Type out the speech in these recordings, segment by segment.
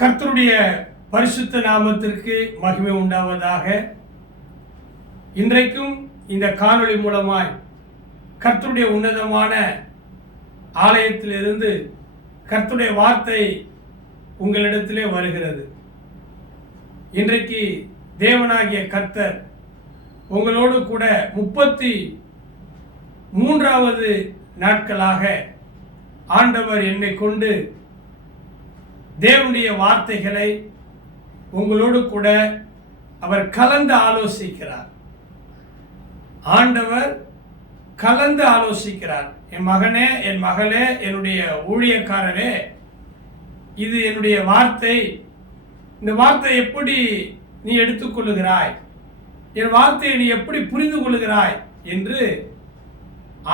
கர்த்தருடைய பரிசுத்த நாமத்திற்கு மகிமை உண்டாவதாக. இன்றைக்கும் இந்த காணொளி மூலமாய் கர்த்தருடைய உன்னதமான ஆலயத்திலிருந்து கர்த்தருடைய வார்த்தை உங்களிடத்திலே வருகிறது. இன்றைக்கு தேவனாகிய கர்த்தர் உங்களோடு கூட 33வது நாட்களாக ஆண்டவர் என்னை கொண்டு தேவனுடைய வார்த்தைகளை உங்களோடு கூட அவர் கலந்து ஆலோசிக்கிறார். ஆண்டவர் கலந்து ஆலோசிக்கிறார். என் மகனே, என் மகளே, என்னுடைய ஊழியக்காரரே, இது என்னுடைய வார்த்தை. இந்த வார்த்தை எப்படி நீ எடுத்துக்கொள்ளுகிறாய், என் வார்த்தையை நீ எப்படி புரிந்து கொள்ளுகிறாய் என்று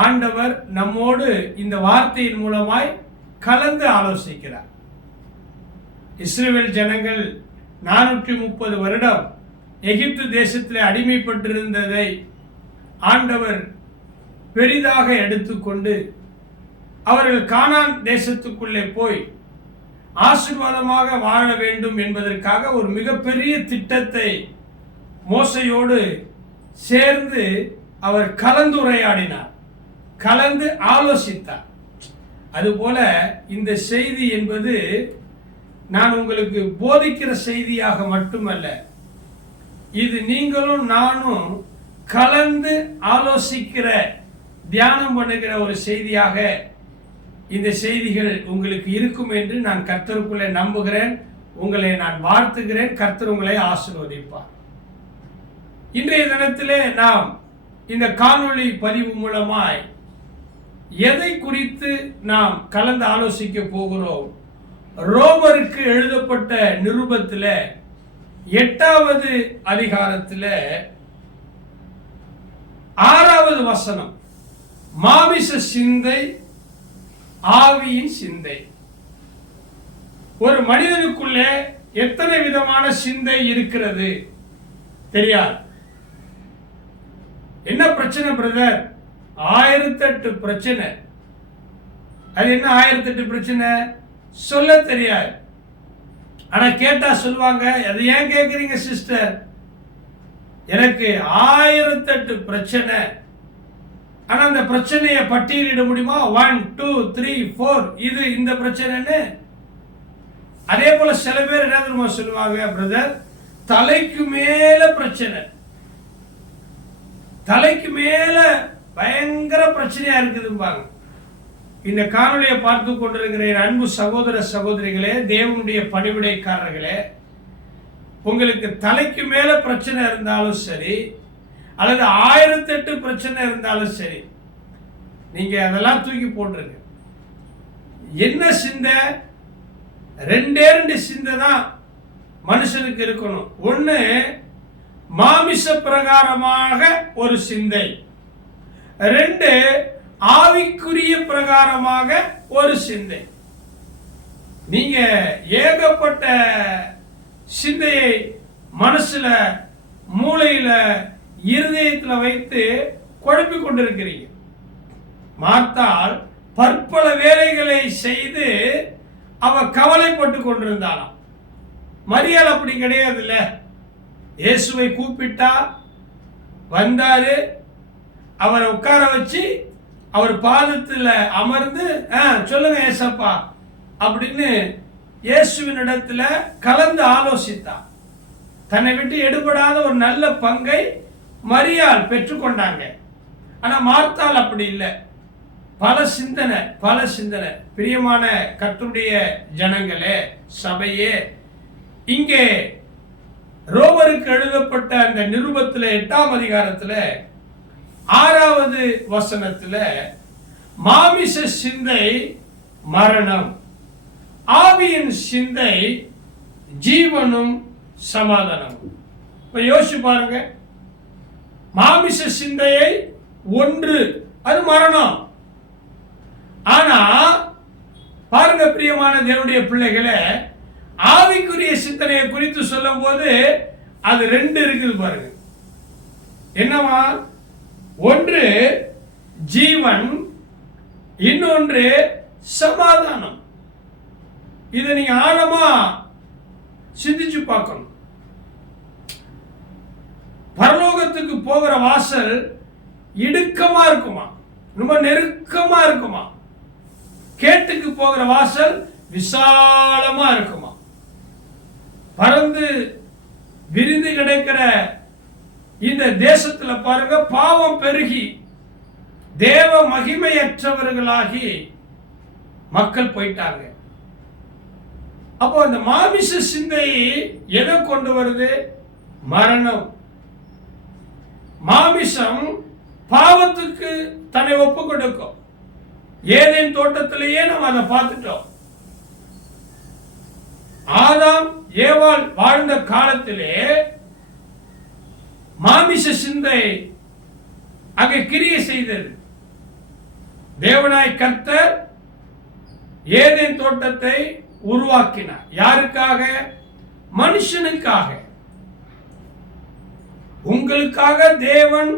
ஆண்டவர் நம்மோடு இந்த வார்த்தையின் மூலமாய் கலந்து ஆலோசிக்கிறார். இஸ்ரவேல் ஜனங்கள் 430 வருடம் எகிப்து தேசத்திலே அடிமைப்பட்டிருந்ததை ஆண்டவர் பெரிதாக எடுத்துக்கொண்டு அவர்கள் கானான் தேசத்துக்குள்ளே போய் ஆசீர்வாதமாக வாழ வேண்டும் என்பதற்காக ஒரு மிகப்பெரிய திட்டத்தை மோசையோடு சேர்ந்து அவர் கலந்துரையாடினார், கலந்து ஆலோசித்தார். அதுபோல இந்த செய்தி என்பது நான் உங்களுக்கு போதிக்கிற செய்தியாக மட்டுமல்ல, இது நீங்களும் நானும் கலந்து ஆலோசிக்கிற, தியானம் பண்ணுகிற ஒரு செய்தியாக இந்த செய்திகள் உங்களுக்கு இருக்கும் என்று நான் கர்த்தருக்குள்ளே நம்புகிறேன். உங்களை நான் வாழ்த்துகிறேன். கர்த்தர் உங்களை ஆசீர்வதிப்பார். இன்றைய தினத்திலே நாம் இந்த காணொளி பதிவு மூலமாய் எதை குறித்து நாம் கலந்து ஆலோசிக்க போகிறோம்? ரோமருக்கு எழுதப்பட்ட நிருபத்தில் 8வது அதிகாரத்தில் 6வது வசனம், மாமிச சிந்தை ஆவியின் சிந்தை. ஒரு மனிதனுக்குள்ளே எத்தனை விதமான சிந்தை இருக்கிறது தெரியாது. என்ன பிரச்சனை பிரதர்? 1008 பிரச்சனை. அது என்ன 1008 பிரச்சனை? சொல்ல தெரியாது. ஆனா கேட்டா சொல்லுவாங்க, அது ஏன் கேட்குறீங்க சிஸ்டர், எனக்கு 1008 பிரச்சனை. ஆனா அந்த பிரச்சனையை பட்டியலிட முடியுமா? 1 2 3 4 இது இந்த பிரச்சனைன்னு. அதே போல சில பேர் என்ன தெரியுமா சொல்லுவாங்க, பிரதர் தலைக்கு மேல பிரச்சனை, தலைக்கு மேல பயங்கர பிரச்சனையா இருக்குதும்பாங்க. இந்த காணொலியை பார்த்து கொண்டிருக்கிற அன்பு சகோதர சகோதரிகளே, தேவனுடைய பணிவிடைக்காரர்களே, உங்களுக்கு தலைக்கு மேல பிரச்சனை இருந்தாலும் சரி, அல்லது 1008 பிரச்சனை இருந்தாலும் சரி, நீங்க அதெல்லாம் தூக்கி போட்டுருங்க. என்ன சிந்தை? 2 சிந்தை தான் மனுஷனுக்கு இருக்கணும். ஒண்ணு மாமிச பிரகாரமாக ஒரு சிந்தை, 2 ஆவிக்குரிய பிரகாரமாக ஒரு சிந்தை. நீங்க ஏகப்பட்ட சிந்தையை மனசுல, மூளையில, இருதயத்தில் வைத்து குழப்பிக் கொண்டிருக்கிறீங்க. மார்த்தாள் பற்பல வேலைகளை செய்து அவ கவலைப்பட்டு கொண்டிருந்தாளாம். மரியாள் அப்படி கிடையாது. இல்ல, இயேசுவை கூப்பிட்டா வந்தாரு, அவரை உட்கார வச்சு அவர் பாதத்தில் அமர்ந்து சொல்லுங்க ஏசப்பா அப்படின்னு இயேசுவினிடத்துல கலந்து ஆலோசித்தார். தன்னை விட்டு எடுபடாத ஒரு நல்ல பங்கை மரியாள் பெற்றுக்கொண்டாங்க. ஆனா மார்த்தாள் அப்படி இல்லை. பல சிந்தனை, பல சிந்தனை. பிரியமான கர்த்தருடைய ஜனங்களே, சபையே, இங்கே ரோமருக்கு எழுதப்பட்ட அந்த நிருபத்தில் 8ஆம் அதிகாரத்தில் 6வது வசனத்தில் மாமிச சிந்தை மரணம், ஆவியின் சிந்தை ஜீவனும் சமாதானமும். இப்ப யோசிச்சு பாருங்க, மாமிச சிந்தையை ஒன்று, அது மரணம். ஆனா பாருங்க பிரியமான தேவனுடைய பிள்ளைகளே, ஆவிக்குரிய சிந்தனையை குறித்து சொல்லும் போது அது 2 இருக்குது பாருங்க. என்னவா? ஒன்று ஜீவன், இன்னொன்று சமாதானம். இதை நீங்க ஆழமா சிந்திச்சு பார்க்கணும். பரலோகத்துக்கு போகிற வாசல் இடுக்கமா இருக்குமா, ரொம்ப நெருக்கமா இருக்குமா. கேட்டுக்கு போகிற வாசல் விசாலமா இருக்குமா. பறந்து விரிந்து கிடைக்கிற இந்த தேசத்துல பாருங்க, பாவம் பெருகி தேவ மகிமையற்றவர்களாகி மக்கள் போயிட்டாங்க. அப்போ அந்த மாமிச சிந்தை எதை கொண்டு வருது? மரணம். மாமிசம் பாவத்துக்கு தன்னை ஒப்பு கொடுக்கும். ஏதேன் தோட்டத்திலேயே நம்ம அதை பார்த்துட்டோம். ஆதாம் ஏவாள் வாழ்ந்த காலத்திலே மாமிச சிந்தை அங்கே கிரியை செய்தது. தேவனாய் கர்த்தர் ஏதேன் தோட்டத்தை உருவாக்கினார். யாருக்காக? மனுஷனுக்காக. உங்களுக்காக தேவன்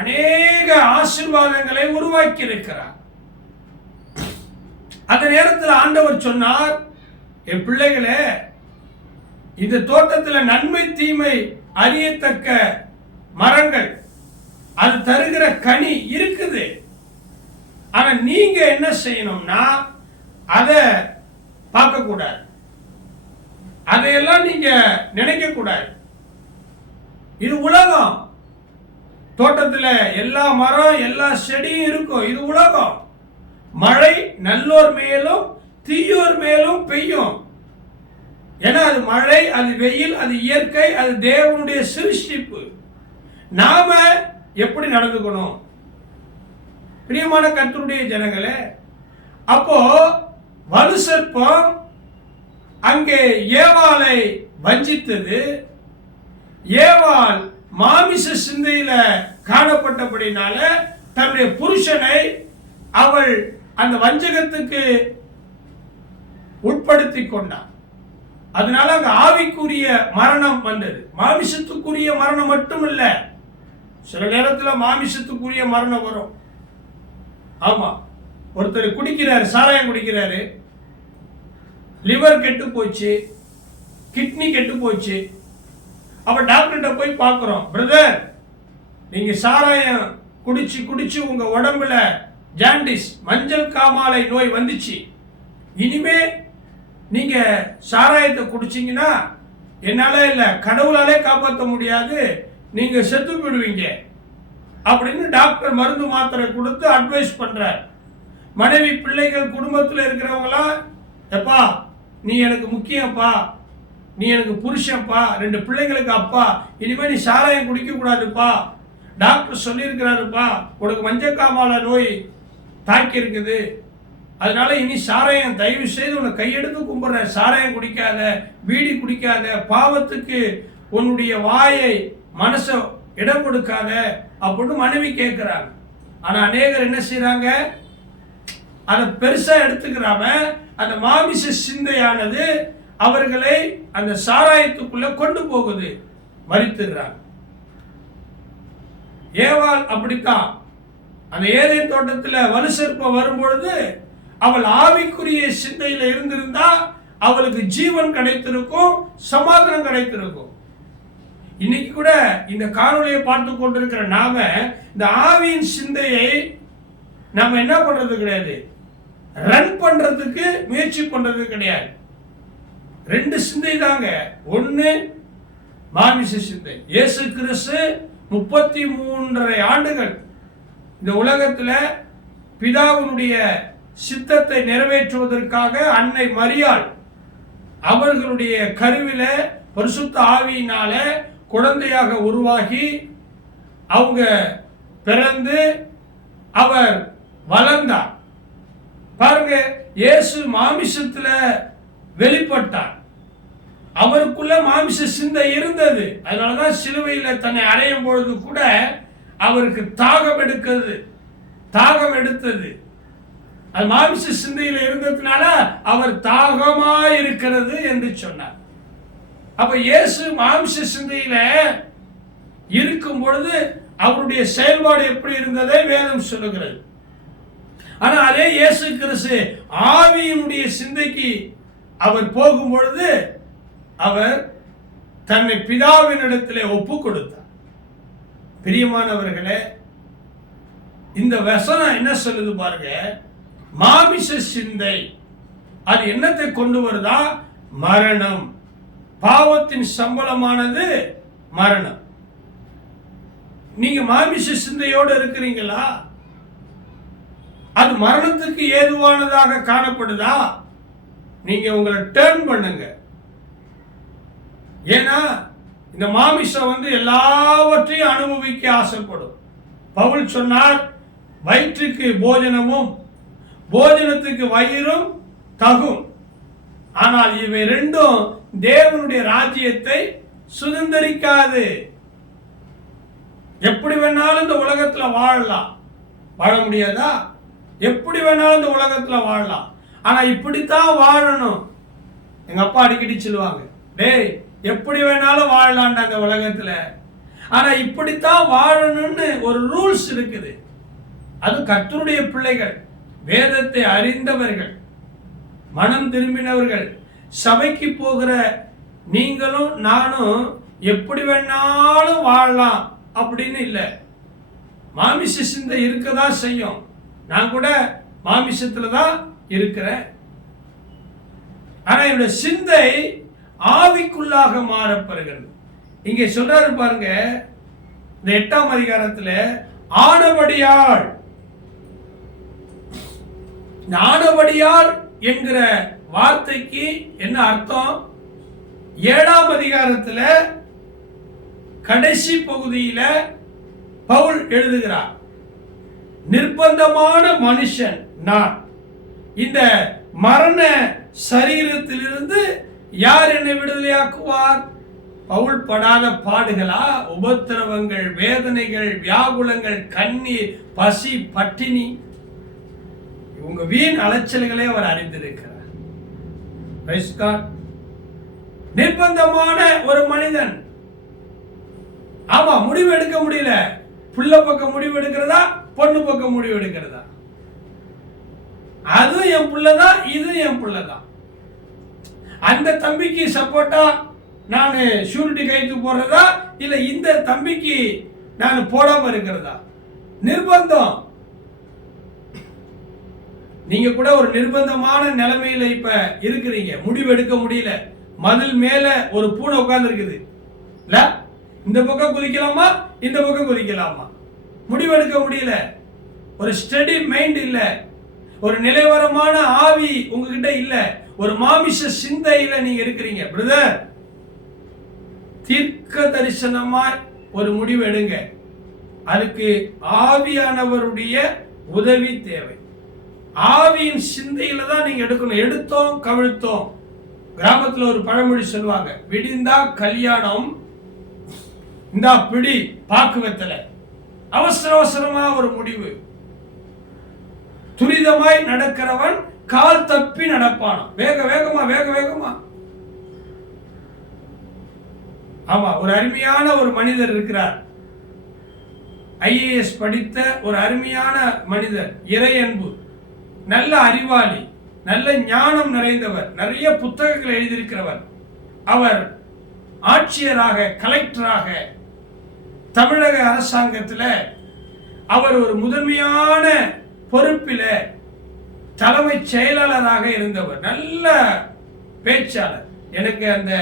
அநேக ஆசீர்வாதங்களை உருவாக்கி இருக்கிறார். அந்த நேரத்தில் ஆண்டவர் சொன்னார், என் பிள்ளைகளே, இந்த தோட்டத்தில் நன்மை தீமை அறியத்தக்க மரங்கள், அது தருகிற கனி இருக்குது. ஆனா நீங்க என்ன செய்யணும்னா அதை பார்க்க கூடாது, அதையெல்லாம் நீங்க நினைக்க கூடாது. இது உலகம். தோட்டத்தில் எல்லா மரம் எல்லா செடியும் இருக்கும். இது உலகம். மழை நல்லோர் மேலும் தீயோர் மேலும் பெய்யும். ஏன்னா அது மழை, அது வெயில், அது இயற்கை, அது தேவனுடைய சிருஷ்டிப்பு. நாம எப்படி நடந்துக்கணும் பிரியமான கர்த்தருடைய ஜனங்களே? அப்போ வலு சர்ப்பம் அங்கே ஏவாளை வஞ்சித்தது. ஏவாள் மாமிச சிந்தையில காணப்பட்டபடினால தன்னுடைய புருஷனை அவள் அந்த வஞ்சகத்துக்கு உட்படுத்தி கொண்டான். அதனால அங்க ஆவிக்குரிய மரணம் வந்தது. மாமிசத்துக்குரிய மரணம் மட்டும் இல்ல, சில நேரத்தில் மாமிசத்துக்குரிய மரணம் வரும். ஆமா, ஒருத்தர் குடிக்கிறாரு, சாராயம் குடிக்கிறாரு, லிவர் கெட்டு போச்சு, கிட்னி கெட்டு போச்சு. அப்ப டாக்டர்கிட்ட போய் பார்க்கிறோம், பிரதர் நீங்க சாராயம் குடிச்சு குடிச்சு உங்க உடம்புல ஜாண்டிஸ் மஞ்சள் காமாலை நோய் வந்துச்சு. இனிமே நீங்க சாராயத்தை குடிச்சீங்கன்னா என்னால இல்ல கடவுளாலே காப்பாற்ற முடியாது, நீங்க செத்து போயிடுவீங்க அப்படின்னு டாக்டர் மருந்து மாத்திரை கொடுத்து அட்வைஸ் பண்றார். மனைவி பிள்ளைகள் குடும்பத்தில் இருக்கிறவங்களாம், எப்பா நீ எனக்கு முக்கியம்ப்பா, நீ எனக்கு புருஷன்ப்பா, 2 பிள்ளைங்களுக்கு அப்பா, இனிமே நீ சாராயம் குடிக்க கூடாதுப்பா, டாக்டர் சொல்லியிருக்கிறாருப்பா, உனக்கு மஞ்சக்காமால நோய் தாக்கி இருக்குது, அதனால இனி சாராயம் தயவு செய்து உன்னை கையெடுத்து கும்பிடுற, சாராயம் குடிக்காத, பீடி குடிக்காத, பாவத்துக்கு உன்னுடைய வாயை மனச இடம் கொடுக்காத அப்படின்னு மனைவி கேட்கிறாங்க. ஆனா அநேகர் என்ன செய்யறாங்க, அதை பெருசா எடுத்துக்கிறாம அந்த மாமிச சிந்தையானது அவர்களை அந்த சாராயத்துக்குள்ள கொண்டு போகுது, மரித்துறாங்க. ஏவாள் அப்படித்தான். அந்த ஏதேன் தோட்டத்தில் வலு சர்ப்பம் வரும்பொழுது அவள் ஆவிக்குரிய சிந்தையில இருந்திருந்தா அவளுக்கு ஜீவன் கிடைத்திருக்கும், சமாதானம் கிடைத்திருக்கும். இன்னைக்கு கூட இந்த காணொலியை பார்த்து கொண்டிருக்கிற நாம இந்த ஆவியின் சிந்தையை நம்ம என்ன பண்றது கிடையாது, ரன் பண்றதுக்கு முயற்சி பண்றது கிடையாது. 2 சிந்தை தாங்க. ஒன்னு மாமிச சிந்தை. இயேசு கிறிஸ்து 33.5 ஆண்டுகள் இந்த உலகத்துல பிதாவினுடைய சித்தத்தை நிறைவேற்றுவதற்காக அன்னை மரியாள் அவர்களுடைய கருவில பரிசுத்த ஆவியினால குழந்தையாக உருவாகி அவங்க பிறந்து அவர் வளர்ந்தார். பாருங்க, இயேசு மாமிசத்துல வெளிப்பட்டார். அவருக்குள்ள மாமிச சிந்தை இருந்தது. அதனாலதான் சிலுவையில தன்னை அறையும் பொழுது கூட அவருக்கு தாகம் எடுத்தது. அது மாமிச சிந்தையில இருந்ததுனால அவர் தாகமா இருக்கிறது என்று சொன்னார். அப்ப இயேசு மாமிச சிந்தையில இருக்கும் பொழுது அவருடைய செயல்பாடு எப்படி இருந்ததை வேதம் சொல்லுகிறது. ஆனா அதே இயேசு கிறிஸ்து ஆவியினுடைய சிந்தைக்கு அவர் போகும் பொழுது அவர் தன்னை பிதாவினிடத்திலே ஒப்பு கொடுத்தார். பிரியமானவர்களே, இந்த வசனம் என்ன சொல்லுது பாருங்க, மாமிச சிந்தை அது என்னத்தை கொண்டு வருதா? மரணம். பாவத்தின் சம்பளமானது மரணம். நீங்க மாமிச சிந்தையோடு இருக்கிறீங்களா? அது மரணத்துக்கு ஏதுவானதாக காணப்படுதா? நீங்க உங்களை டர்ன் பண்ணுங்க. ஏன்னா இந்த மாமிசம் எல்லாவற்றையும் அனுபவிக்க ஆசைப்படும். பவுல் சொன்னார், வயிற்றுக்கு போஜனமும் போஜனத்துக்கு வயிறும் தகும், ஆனால் இவை ரெண்டும் தேவனுடைய ராஜ்யத்தை சுதந்திரிக்காது. எப்படி வேணாலும் இந்த உலகத்துல வாழலாம், வாழ முடியாதா? எப்படி வேணாலும் இந்த உலகத்துல வாழலாம், ஆனா இப்படித்தான் வாழணும். எங்க அப்பா அடிக்கடி சொல்லுவாங்க, டேய் எப்படி வேணாலும் வாழலாம்டா இந்த உலகத்துல, ஆனா இப்படித்தான் வாழணும்னு ஒரு ரூல்ஸ் இருக்குது. அது கர்த்தருடைய பிள்ளைகள், வேதத்தை அறிந்தவர்கள், மனம் திரும்பினவர்கள், சபைக்கு போகிற நீங்களும் நானும் எப்படி வேணாலும் வாழலாம் அப்படின்னு இல்லை. மாமிச சிந்தை இருக்கதான் செய்யும். நான் கூட மாமிசத்துல தான் இருக்கிறேன். ஆனா என்னுடைய சிந்தை ஆவிக்குள்ளாக மாறப்படுகிறது. இங்கே சொல்றாரு பாருங்க, இந்த 8ஆம் அதிகாரத்தில் ஆனபடியால். ஆனபடியால் என்கிற வார்த்தைக்கு என்ன அர்த்தம்? 7ஆம் அதிகாரத்தில் கடைசி பகுதியில பவுல் எழுதுகிறார், நிர்பந்தமான மனுஷன் நான், இந்த மரண சரீரத்திலிருந்து யார் என்னை விடுதலையாக்குவார்? பவுல் படாத பாடுகளா, உபத்திரவங்கள், வேதனைகள், வியாகுலங்கள், கண்ணீர், பசி, பட்டினி, உங்க வீண் அலைச்சல்களே அவர் அறிந்திருக்கிறார். நிர்பந்தமான ஒரு மனிதன். ஆமா, முடிவு எடுக்க முடியல. புள்ள பக்கம் முடிவு எடுக்கிறதா, பொண்ணு பக்கம் முடிவு எடுக்கிறதா? அதுவும் என் புள்ளதான், இது என் புள்ளதான். அந்த தம்பிக்கு சப்போர்ட்டா நான் ஷூரிட்டி கைத்து போடுறதா, இல்ல இந்த தம்பிக்கு நான் போடாம இருக்கிறதா? நிர்பந்தம். நீங்க கூட ஒரு நிர்பந்தமான நிலைமையில இப்ப இருக்கிறீங்க, முடிவு எடுக்க முடியல. மதில் மேல ஒரு பூனை உட்கார்ந்து இருக்குது, இல்ல இந்த பக்கம் குதிக்கலாமா, இந்த பக்கம் குதிக்கலாமா? முடிவு எடுக்க முடியல. ஒரு ஸ்டடி மைண்ட் இல்ல, ஒரு நிலைவரமான ஆவி உங்ககிட்ட இல்ல, ஒரு மாமிச சிந்தையில நீங்க இருக்கிறீங்க. பிரதர், தீர்க்க தரிசனமாய் ஒரு முடிவு எடுங்க. அதுக்கு ஆவியானவருடைய உதவி தேவை. ஆவியின் சிந்தையில தான் நீங்க எடுக்கணும். எடுத்தோம் கவிழ்த்தோம். கிராமத்துல ஒரு பழமொழி சொல்லுவாங்க, விடிந்தா கல்யாணம், இந்தா பிடி பாக்குவத்துல. அவசர அவசரமா ஒரு முடிவு. துரிதமாய் நடக்கிறவன் கால் தப்பி நடப்பான். வேக வேகமா வேக வேகமா. ஆமா, ஒரு அருமையான ஒரு மனிதர் இருக்கிறார், IAS படித்த ஒரு அருமையான மனிதர், இறை அன்பு, நல்ல அறிவாளி, நல்ல ஞானம் நிறைந்தவர், நிறைய புத்தகங்கள் எழுதியிருக்கிறவர். அவர் ஆட்சியராக, கலெக்டராக, தமிழக அரசாங்கத்தில் அவர் ஒரு முதன்மையான பொறுப்பில் தலைமைச் செயலாளராக இருந்தவர். நல்ல பேச்சாளர். எனக்கு அந்த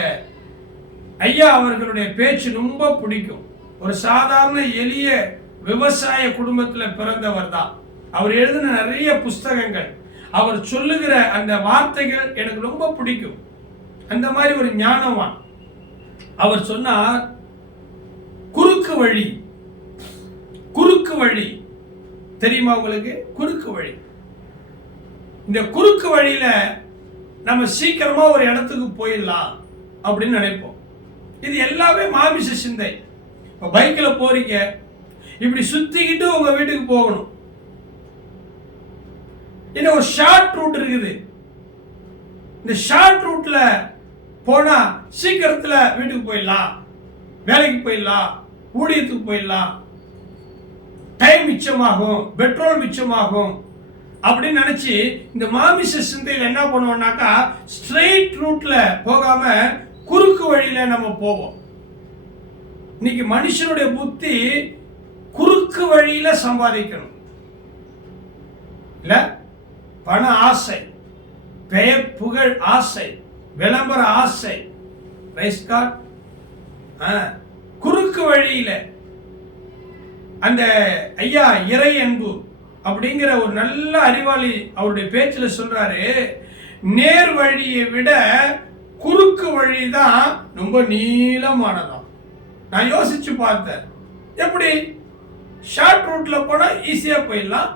ஐயா அவர்களுடைய பேச்சு ரொம்ப பிடிக்கும். ஒரு சாதாரண எளிய விவசாய குடும்பத்தில் பிறந்தவர் தான். அவர் எழுதின நிறைய புஸ்தகங்கள், அவர் சொல்லுகிற அந்த வார்த்தைகள் எனக்கு ரொம்ப பிடிக்கும். அந்த மாதிரி ஒரு ஞானவான். அவர் சொன்னார், குறுக்கு வழி. குறுக்கு வழி தெரியுமா உங்களுக்கு? குறுக்கு வழி. இந்த குறுக்கு வழியில நம்ம சீக்கிரமா ஒரு இடத்துக்கு போயிடலாம் அப்படின்னு நினைப்போம். இது எல்லாமே மாமிச சிந்தை. இப்ப பைக்ல போறீங்க, இப்படி சுத்திக்கிட்டு உங்க வீட்டுக்கு போகணும். இன்னும் ஒரு ஷார்ட் ரூட் இருக்குது. இந்த ஷார்ட் ரூட்ல போனா சீக்கிரத்துல வீட்டுக்கு போயிடலாம், வேலைக்கு போயிடலாம், ஊழியத்துக்கு போயிடலாம், டைம் மிச்சமாகும், பெட்ரோல் மிச்சமாகும் அப்படின்னு நினைச்சு இந்த மாமிச சிந்தையில் என்ன பண்ணுவோம்னாக்கா, ஸ்ட்ரெயிட் ரூட்ல போகாம குறுக்கு வழியில நம்ம போவோம். இன்னைக்கு மனுஷனுடைய புத்தி குறுக்கு வழியில சம்பாதிக்கணும் இல்ல, பண ஆசை, பெயர் புகழ் ஆசை, விளம்பர ஆசை, குறுக்கு வழியில. அந்த ஐயா இறை அன்பு அப்படிங்கிற ஒரு நல்ல அறிவாளி அவருடைய பேச்சில் சொல்றாரு, நேர் வழியை விட குறுக்கு வழி தான் ரொம்ப நீளமானதான். நான் யோசிச்சு பார்த்தேன், எப்படி ஷார்ட் ரூட்ல போனா ஈஸியா போயிடலாம்,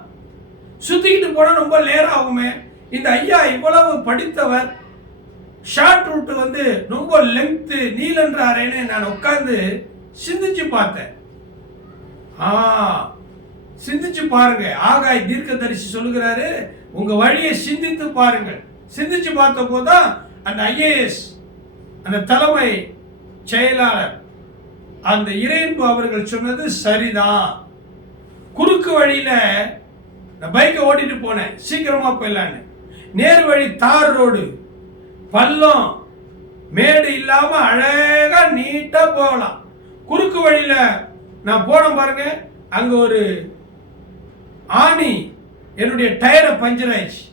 சுத்திக்கிட்டு போனா ரொம்ப லேர் ஆகுமே. இந்த ஐயா இவ்வளவு படித்தவர், ஷார்ட் ரூட் ரொம்ப லெங்த் நீளன்றாரேன்னு நான் உட்கார்ந்து சிந்திச்சு பார்த்தேன். சிந்திச்சு பாருங்க. ஆகாய் தீர்க்கதரிசி சொல்லுகிறாரு, உங்க வழியை சிந்தித்து பாருங்கள். சிந்திச்சு பார்த்த போதுதான் அந்த ஐஏஎஸ், அந்த தலைமை செயலாளர், அந்த இறையன்பு அவர்கள் சொன்னது சரிதான். குறுக்கு வழியில பைக்கை ஓட்டிட்டு போனேன், சீக்கிரமா போயிடலான்னு. நேர் வழி தார் ரோடு, பள்ளம் மேடு இல்லாம அழகா நீட்டா போகலாம். குறுக்கு வழியில நான் போன பாருங்க, அங்க ஒரு ஆணி என்னுடைய டயரை பஞ்சர் ஆயிடுச்சு.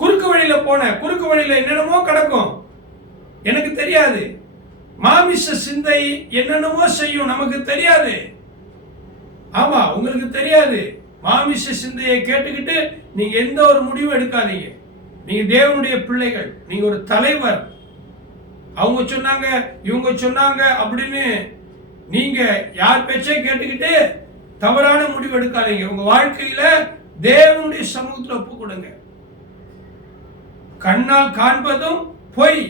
குறுக்கு வழியில போனேன், குறுக்கு வழியில என்னென்னமோ கிடக்கும், எனக்கு தெரியாது. மாமிச சிந்தை என்னென்னமோ செய்யும், நமக்கு தெரியாது. ஆமா, உங்களுக்கு தெரியாது. மாமிச சிந்தையை கேட்டுக்கிட்டு நீங்க எந்த ஒரு முடிவும் எடுக்காதீங்க. நீங்க தேவனுடைய பிள்ளைகள், நீங்க ஒரு தலைவர். அவங்க சொன்னாங்க, இவங்க சொன்னாங்க அப்படின்னு நீங்க யார் பேச்சை கேட்டுக்கிட்டு தவறான முடிவு எடுக்காதீங்க. உங்க வாழ்க்கையில தேவனுடைய சமூகத்தில் ஒப்பு கொடுங்க. கண்ணால் காண்பதும் பொய்,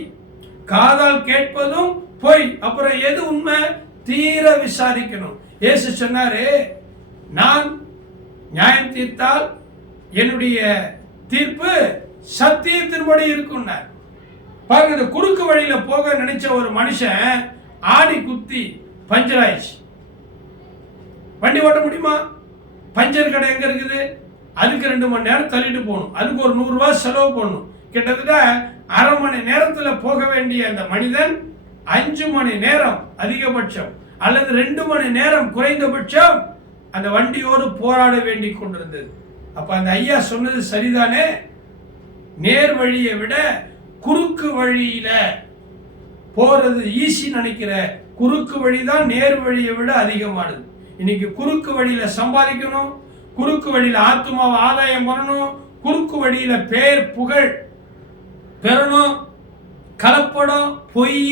காதால் கேட்பதும் பொய். அப்புறம் எது உண்மை? தீர விசாரிக்கணும். இயேசு சொன்னாரு, நான் நியாயம் தீர்த்தால் என்னுடைய தீர்ப்பு சத்தியத்தின்படி இருக்கும். பாருங்க, இந்த குறுக்கு வழியில போக நினைச்ச ஒரு மனுஷன் ஆணி குத்தி பஞ்சர் ஆயிடுச்சு. வண்டி ஓட்ட முடியுமா? பஞ்சர் கடை எங்க இருக்குது? அதுக்கு 2 மணி நேரம் தள்ளிட்டு போகணும், அதுக்கு ஒரு 100 ரூபாய் செலவு பண்ணணும். கிட்டத்தட்ட அரை மணி நேரத்துல போக வேண்டிய அந்த மனிதன் 5 மணி நேரம் அதிகபட்சம் அல்லது 2 மணி நேரம் குறைந்தபட்சம் அந்த வண்டியோடு போராட வேண்டி கொண்டிருந்தது. அப்ப அந்த ஐயா சொன்னது சரிதானே? நேர் வழியை விட குறுக்கு வழியில போறது ஈஸி நினைக்கிற, குறுக்கு வழிதான் நேர் வழியை விட அதிகமானது. இன்னைக்கு குறுக்கு வழியில சம்பாதிக்கணும், குறுக்கு வழியில ஆத்மாவை ஆதாயம் பண்ணணும், குறுக்கு வழியில பேர் புகழ் பெறணும், கலப்படம், பொய்,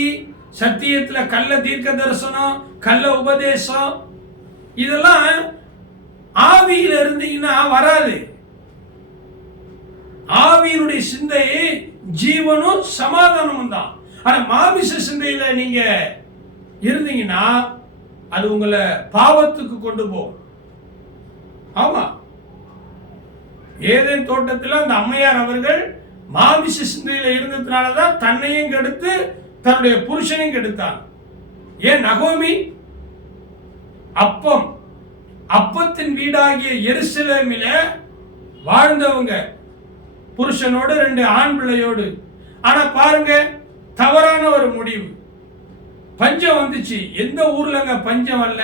சத்தியத்துல கள்ள தீர்க்க தரிசனம், கள்ள உபதேசம், இதெல்லாம் ஆவியில இருந்தீங்கன்னா வராது. ஆவியினுடைய சிந்தை ஜீவனும் சமாதானமும் தான். ஆனா மாமிச சிந்தையில நீங்க இருந்தீங்கன்னா அது உங்களை பாவத்துக்கு கொண்டு போகும். ஆமா, ஏதேன் தோட்டத்தில் அந்த அம்மையார் அவர்கள் மாமிச சிந்தையில இருந்ததுனாலதான் தன்னையும் கெடுத்து தன்னுடைய புருஷனையும் கெடுத்தாங்க. ஏன்? நகோமி அப்பத்தின் வீடாகிய எருசலேமில வாழ்ந்தவங்க, புருஷனோடு 2 ஆண் பிள்ளையோடு. ஆனா பாருங்க, தவறான ஒரு முடிவு. பஞ்சம் வந்துச்சு. எந்த ஊர்லங்க பஞ்சம் வரல?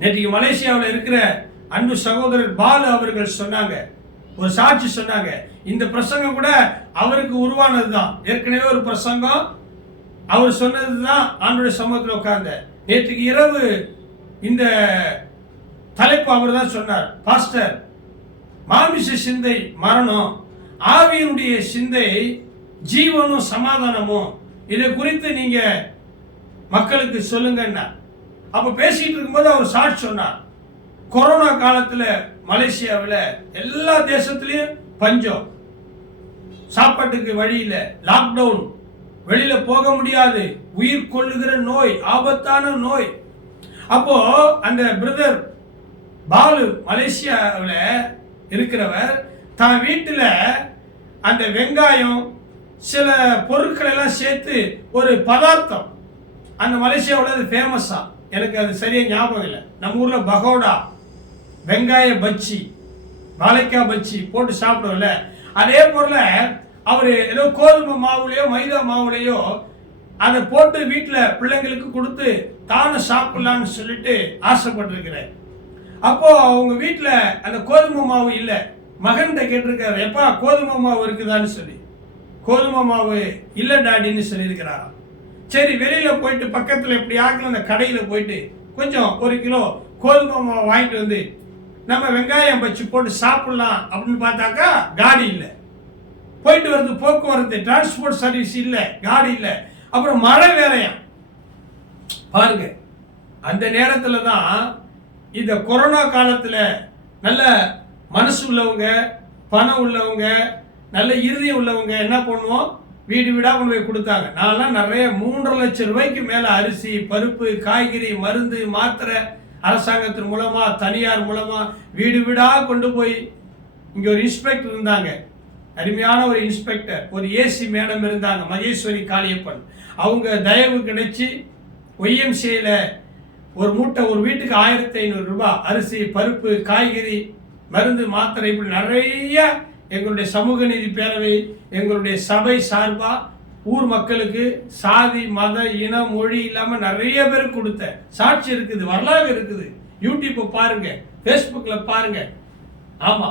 நேற்றைக்கு மலேசியாவில் இருக்கிற அன்பு சகோதரர் பாலு அவர்கள் சொன்னாங்க, ஒரு சாட்சி சொன்னாங்க. இந்த பிரசங்கம் கூட அவருக்கு உருவானதுதான். ஏற்கனவே ஒரு பிரசங்கம் அவர் சொன்னதுதான் ஆண்டுடைய சமூகத்தில் உட்கார்ந்த. நேற்றுக்கு இரவு இந்த தலைப்பு அவர் தான் சொன்னார். பாஸ்டர், மாமிச சிந்தை மரணம், ஆவியினுடைய சிந்தை ஜீவனும் சமாதானமும், இதை குறித்து நீங்க மக்களுக்கு சொல்லுங்கன்னா. அப்ப பேசிட்டு இருக்கும்போது அவர் சாட்சி சொன்னார். கொரோனா காலத்துல மலேசியாவில் எல்லா தேசத்திலையும் பஞ்சம், சாப்பாட்டுக்கு வழி இல்லை, லாக்டவுன், வெளியில போக முடியாது, உயிர் கொள்ளுகிற நோய், ஆபத்தான நோய். அப்போ அந்த பிரதர் பாலு மலேசியாவில் இருக்கிறவர் தான் வீட்டில் அந்த வெங்காயம் சில பொருட்கள் எல்லாம் சேர்த்து ஒரு பதார்த்தம், அந்த மலேசியாவில் அது ஃபேமஸா, எனக்கு அது சரியா ஞாபகம் இல்லை. நம்ம ஊர்ல பகோடா, வெங்காய பச்சி, வாழைக்காய் பச்சி போட்டு சாப்பிடுவோம்ல, அதே போல அவர் ஏதோ கோதுமை மாவுலையோ மைதா மாவுலையோ அதை போட்டு வீட்டில் பிள்ளைங்களுக்கு கொடுத்து தானும் சாப்பிடலான்னு சொல்லிட்டு ஆசைப்பட்டிருக்கிறார். அப்போ அவங்க வீட்டில் அந்த கோதுமை மாவு இல்லை. மகன்கிட்ட கேட்டிருக்காரு, எப்பா கோதுமை மாவு இருக்குதான்னு சொல்லி. கோதுமை மாவு இல்லை டாடின்னு சொல்லியிருக்கிறாராம். சரி, வெளியில போயிட்டு பக்கத்தில் எப்படி ஆகல அந்த கடையில் போயிட்டு கொஞ்சம் 1 கிலோ கோதுமை மாவு வாங்கிட்டு வந்து நம்ம வெங்காயம் வச்சு போட்டு சாப்பிடலாம் அப்படின்னு பார்த்தாக்கா காடி இல்லை. போயிட்டு வருது போக்குவரத்து, டிரான்ஸ்போர்ட் சர்வீஸ் இல்லை, காடி இல்லை. அப்புறம் மழை வேலையாம் பாருங்க. அந்த நேரத்தில் தான் இந்த கொரோனா காலத்தில் நல்ல மனசு உள்ளவங்க, பணம் உள்ளவங்க, நல்ல இறுதியம் உள்ளவங்க என்ன பண்ணுவோம், வீடு வீடாக கொண்டு போய் கொடுத்தாங்க. நான்லாம் நிறைய 3.5 லட்சம் ரூபாய்க்கு மேலே அரிசி, பருப்பு, காய்கறி, மருந்து, மாத்திரை அரசாங்கத்தின் மூலமா, தனியார் மூலமா வீடு வீடாக கொண்டு போய். இங்கே ஒரு இன்ஸ்பெக்டர் இருந்தாங்க, அருமையான ஒரு இன்ஸ்பெக்டர், ஒரு ஏசி மேடம் இருந்தாங்க, மகேஸ்வரி காளியப்பன். அவங்க தயவு கிடைச்சி ஒய்எம்சியில் ஒரு மூட்டை, ஒரு வீட்டுக்கு 1500 ரூபாய் அரிசி, பருப்பு, காய்கறி, மருந்து, மாத்திரை, இப்படி நிறைய எங்களுடைய சமூக நீதி பேரவை, எங்களுடைய சபை சார்பா ஊர் மக்களுக்கு சாதி, மத, இனம், மொழி இல்லாம நிறைய பேருக்கு கொடுத்த சாட்சி இருக்குது, வரலாறு இருக்குது. யூடியூப்பை பாருங்க, ஃபேஸ்புக்ல பாருங்க. ஆமா,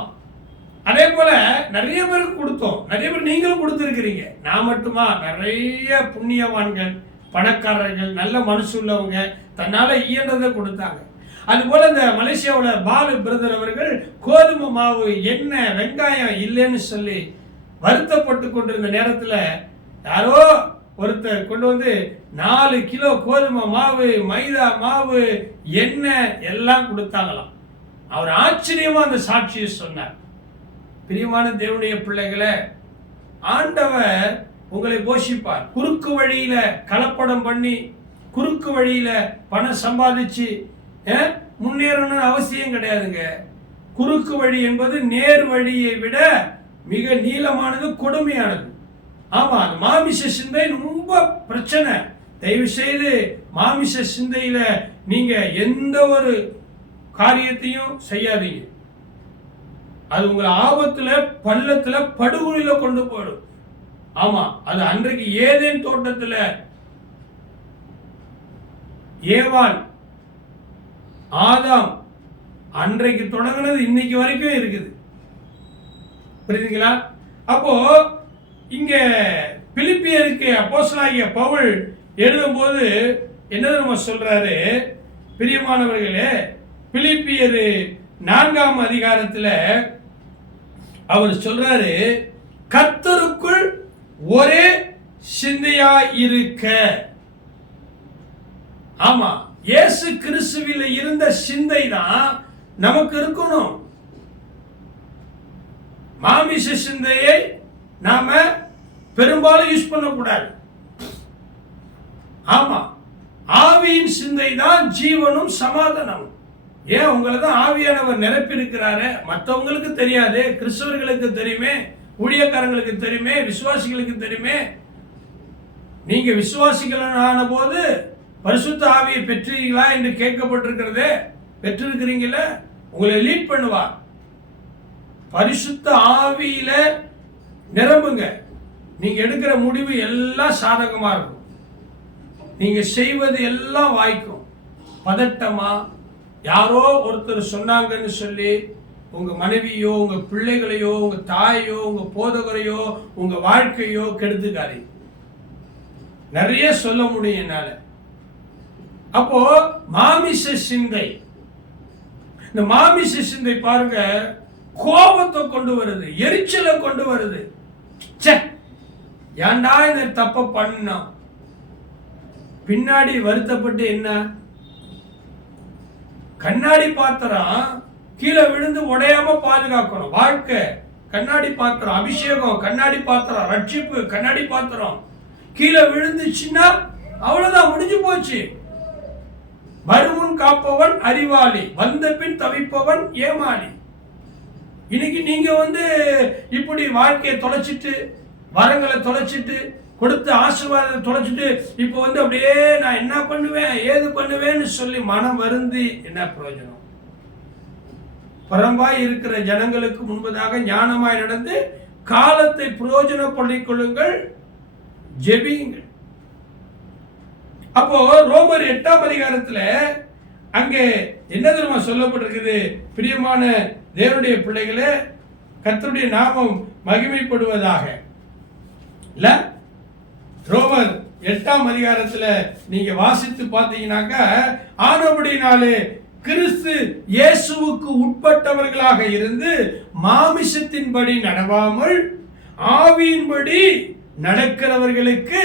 அதே போல நிறைய பேருக்கு கொடுத்தோம். நிறைய பேர் நீங்களும் கொடுத்துருக்கிறீங்க. நான் மட்டுமா, நிறைய புண்ணியவான்கள், பணக்காரர்கள், நல்ல மனசு உள்ளவங்க தன்னால இயன்றதை கொடுத்தாங்க. அதுபோல இந்த மலேசியாவில் பாலு பிரதர் அவர்கள் கோதுமை மாவு, எண்ணெய், வெங்காயம் இல்லைன்னு சொல்லி வருத்தப்பட்டு கொண்டிருந்த நேரத்தில் யாரோ ஒருத்தர் கொண்டு வந்து 4 கிலோ கோதுமை மாவு, மைதா மாவு, எண்ணெய் எல்லாம் கொடுத்தாங்களாம். அவர் ஆச்சரியமா அந்த சாட்சியை சொன்னார். பிரியமான தேவனுடைய பிள்ளைகளை, ஆண்டவர் உங்களை போஷிப்பார். குறுக்கு வழியில கலப்படம் பண்ணி, குறுக்கு வழியில பணம் சம்பாதிச்சு முன்னேறணும்னு அவசியம் கிடையாதுங்க. குறுக்கு வழி என்பது நேர் வழியை விட மிக நீளமானது, கொடுமையானது. ஆமா, மாமிச சிந்தை ரொம்ப பிரச்சனை. தயவு செய்து மாமிச சிந்தையில நீங்க எந்த ஒரு காரியத்தையும் செய்யாதீங்க. அது உங்களை ஆபத்துல, பள்ளத்துல, படுகொலியில கொண்டு போயிடும். ஆமா, அது அன்றைக்கு ஏதேன் தோட்டத்துல ஏவாள், ஆதாம் அன்றைக்கு தொடங்கினது இன்னைக்கு வரைக்கும் இருக்குது. புரியுதுங்களா? அப்போ இங்க பிலிப்பியருக்கு அப்போஸ்தலனாகிய பவுல் எழுதும்போது என்ன நம்ம சொல்றாரு, பிரியமானவர்களே, பிலிப்பியர் 4ஆம் அதிகாரத்துல அவர் சொல்றாரு, கர்த்தருக்குள் ஒரே சிந்தையாய் இருக்க. ஆமா, இயேசு கிறிஸ்துவில் இருந்த சிந்தை தான் நமக்கு இருக்கணும். மாமிச சிந்தையை நாம பெரும்பாலும் யூஸ் பண்ணக்கூடாது. ஆமா, ஆவியின் சிந்தை தான் ஜீவனும் சமாதானம். ஏன், உங்களை தான் ஆவியானவர் நிரப்பி இருக்கிறாரு. மற்றவங்களுக்கு தெரியாது, கிறிஸ்தவர்களுக்கு தெரியுமே, ஊழியக்காரங்களுக்கு தெரியுமே, விசுவாசிகளுக்கு தெரியுமே. நீங்க விசுவாசிகளான போது பரிசுத்த ஆவியை பெற்றீர்களா என்று கேட்கப்பட்டிருக்கிறது. பெற்றிருக்கிறீங்கள, உங்களை லீட் பண்ணுவார். பரிசுத்த ஆவியில நிரம்புங்க. நீங்க எடுக்கிற முடிவு எல்லாம் சாதகமா இருக்கும். நீங்க செய்வது எல்லாம் வாய்க்கும். பதட்டமா யாரோ ஒருத்தர் சொன்னாங்கன்னு சொல்லி உங்க மனைவியோ, உங்க பிள்ளைகளையோ, உங்க தாயோ, உங்க போதகரையோ, உங்க வாழ்க்கையோ கெடுத்துக்காதீங்க. நிறைய சொல்ல முடியும் என்னால. அப்போ மாமிச சிந்தை, இந்த மாமிச சிந்தை பாருங்க, கோபத்தை கொண்டு வருது, எரிச்சலை கொண்டு வருது. ஏன்டா இந்த தப்ப பண்ணோம், பின்னாடி வருத்தப்பட்டு என்ன? கண்ணாடி பாத்திரம் கீழே விழுந்து உடையாம பாதுகாக்கணும். வாழ்க்கை கண்ணாடி பாத்திரம், அபிஷேகம் கண்ணாடி பாத்திரம், ரட்சிப்பு கண்ணாடி பாத்திரம். கீழே விழுந்துச்சுன்னா அவ்வளவுதான், முடிஞ்சு போச்சு. வருமுன் காப்பவன் அறிவாளி, வந்த பின் தவிப்பவன் ஏமாளி. இன்னைக்கு நீங்க இப்படி வாழ்க்கையை தொலைச்சிட்டு, வரங்களை தொலைச்சிட்டு, கொடுத்த ஆசீர்வாதத்தை தொலைச்சிட்டு, இப்போ அப்படியே நான் என்ன பண்ணுவேன், ஏது பண்ணுவேன்னு சொல்லி மனம் வருந்தி என்ன பிரயோஜனம்? புறம்பாய் இருக்கிற ஜனங்களுக்கு முன்பதாக ஞானமாய் நடந்து காலத்தை பிரயோஜனப்படுத்திக் கொள்ளுங்கள், ஜெபியுங்கள். அப்போ ரோமர் 8ஆம் அதிகாரத்துல அங்கே என்ன தெரியுமா சொல்லப்பட்டிருக்குது? பிரியமான தேவனுடைய பிள்ளைகளே, கர்த்தருடைய நாமம் மகிமைப்படுவதாக. இல்ல, ரோமர் 8ஆம் அதிகாரத்துல நீங்க வாசித்து பார்த்தீங்கன்னாக்க, ஆனபடினாலே கிறிஸ்து இயேசுவுக்கு உட்பட்டவர்களாக இருந்து மாமிசத்தின்படி நடவாமல் ஆவியின்படி நடக்கிறவர்களுக்கு